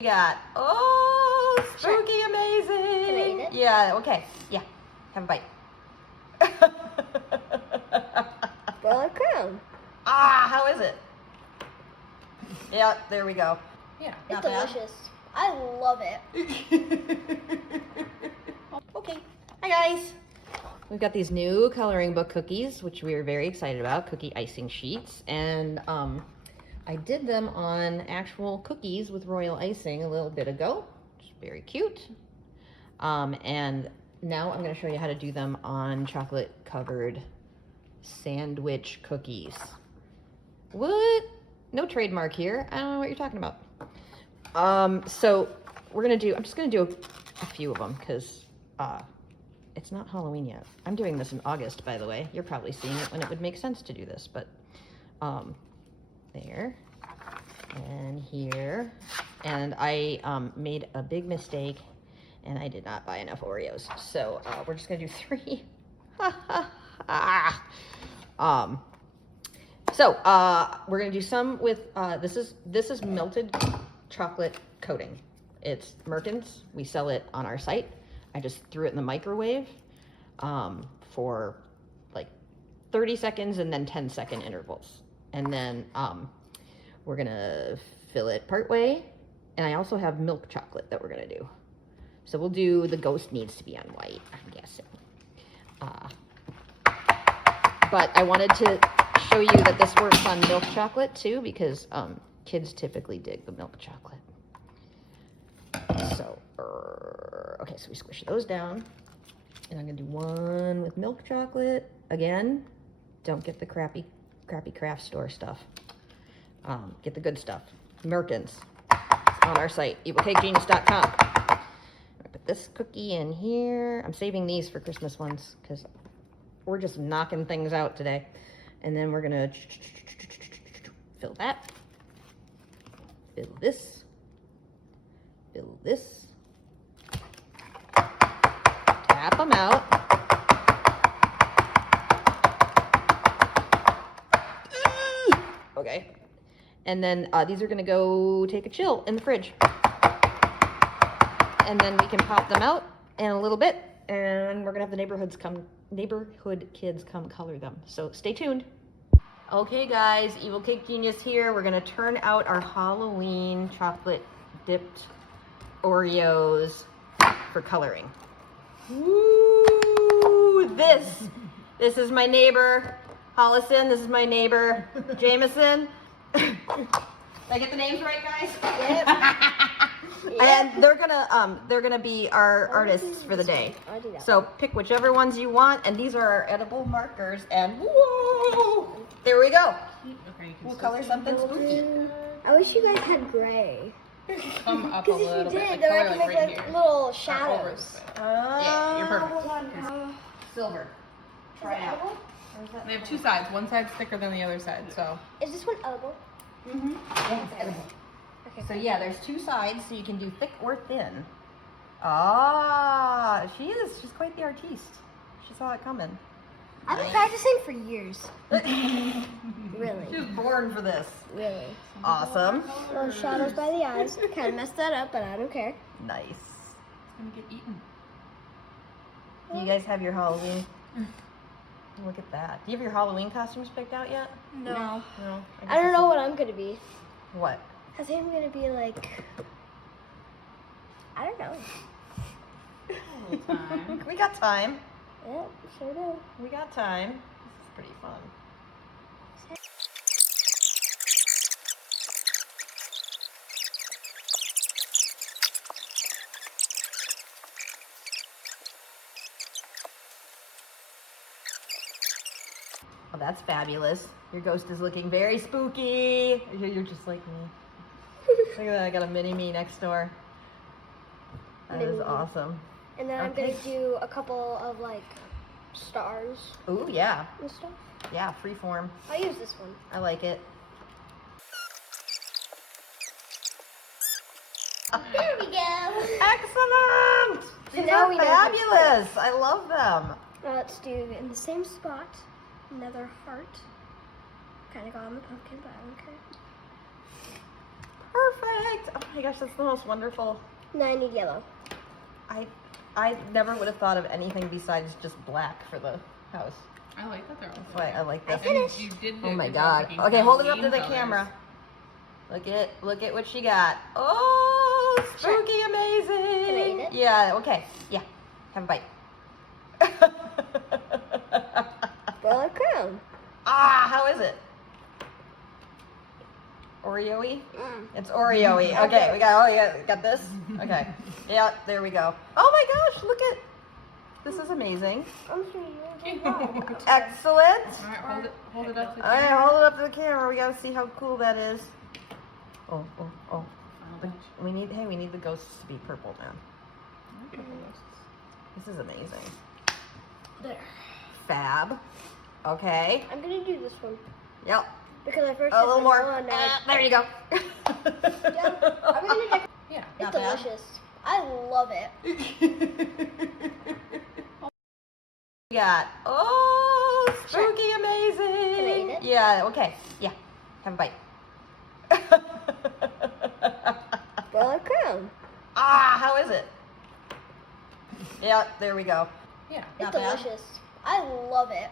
We got, oh, spooky, sure. Amazing. Can I eat it? Yeah, okay. Yeah, have a bite. Brown crown. Ah, how is it? Yeah, there we go. Yeah, it's delicious. I love it. Okay, hi guys. We've got these new coloring book cookies, which we are very excited about, cookie icing sheets. And I did them on actual cookies with royal icing a little bit ago, which is very cute. And now I'm gonna show you how to do them on chocolate covered sandwich cookies. What? No trademark here. I don't know what you're talking about. So we're gonna do, I'm just gonna do a few of them because it's not Halloween yet. I'm doing this in August, by the way. You're probably seeing it when it would make sense to do this, but there and here. And I made a big mistake and I did not buy enough Oreos. So we're just gonna do 3. So we're gonna do some with, this is melted chocolate coating. It's Merkin's. We sell it on our site. I just threw it in the microwave for like 30 seconds and then 10-second intervals. And then we're gonna fill it part way. And I also have milk chocolate that we're gonna do. So we'll do, the ghost needs to be on white, I'm guessing. But I wanted to show you that this works on milk chocolate too, because kids typically dig the milk chocolate. So, okay, so we squish those down. And I'm gonna do one with milk chocolate. Again, don't get the crappy craft store stuff. Get the good stuff. Merkin's. It's on our site, evilcakegenius.com. Put this cookie in here. I'm saving these for Christmas ones because we're just knocking things out today. And then we're gonna fill that. Fill this. Fill this. Tap them out. Okay. And then these are gonna go take a chill in the fridge. And then we can pop them out in a little bit, and we're gonna have the neighborhood kids come color them. So stay tuned. Okay guys, Evil Cake Genius here. We're gonna turn out our Halloween chocolate dipped Oreos for coloring. Woo! This is my neighbor, Hollison. This is my neighbor, Jameson. Did I get the names right, guys? Yep. And they're gonna be our artists for the day. So pick whichever ones you want, and these are our edible markers. And whoa, there we go. We'll color something spooky. I wish you guys had gray. Come up a little bit. Because if you did, then I can make like little shadows. Yeah, you're perfect. Silver. Try it out. They have 2 sides. One side's thicker than the other side, so. Is this one edible? Mm-hmm. Yeah, it's edible. Okay. So yeah, there's 2 sides, so you can do thick or thin. Ah, she's quite the artiste. She saw it coming. I've been practicing for years. Really? She was born for this. Really? Awesome. Little shadows by the eyes. Kind of messed that up, but I don't care. Nice. It's gonna get eaten. Do you guys have your Halloween? Look at that. Do you have your Halloween costumes picked out yet? No. No. I don't know what I'm gonna be. What? I think I'm gonna be like, I don't know. A little time. We got time. Yeah, sure do. We got time. This is pretty fun. Oh, that's fabulous. Your ghost is looking very spooky. You're just like me. Look at that, I got a mini-me next door. That is awesome. And then I'm gonna do a couple of like stars. Ooh, yeah. And stuff. Yeah, freeform. I'll use this one. I like it. There we go. Excellent! So These now are we know fabulous. I love them. Now let's do in the same spot another heart. Kind of got on the pumpkin, but I don't care. Perfect. my gosh, that's the most wonderful. No, I need yellow. I never would have thought of anything besides just black for the house. I like that they're all. That's why I like this. And you did Oh a my good job god. picking Okay, hold it up to the Halloween camera. colors. Look at what she got. Oh, spooky amazing. Can I eat it? Yeah, okay. Yeah. Have a bite. Well, a crown. Ah, how is it? Oreo-y? It's Oreo-y. Okay, we got this. Okay. Yeah, there we go. Oh my gosh, look at this is amazing. I'm sure you will. Excellent. Alright, hold it up to the All right, camera. hold it up to the camera. We gotta see how cool that is. Oh. Final touch. We need the ghosts to be purple now. Purple ghosts. This is amazing. There. Fab. Okay. I'm gonna do this one Yep. because I first A did little more. vanilla, now There you go. I'm gonna decorate. Yeah, It's not bad. delicious. I love it. We got spooky amazing. Can I eat it? Yeah. Okay. Yeah. Have a bite. Well, a crown. Ah, how is it? Yeah. There we go. Yeah, It's not bad. delicious. I love it.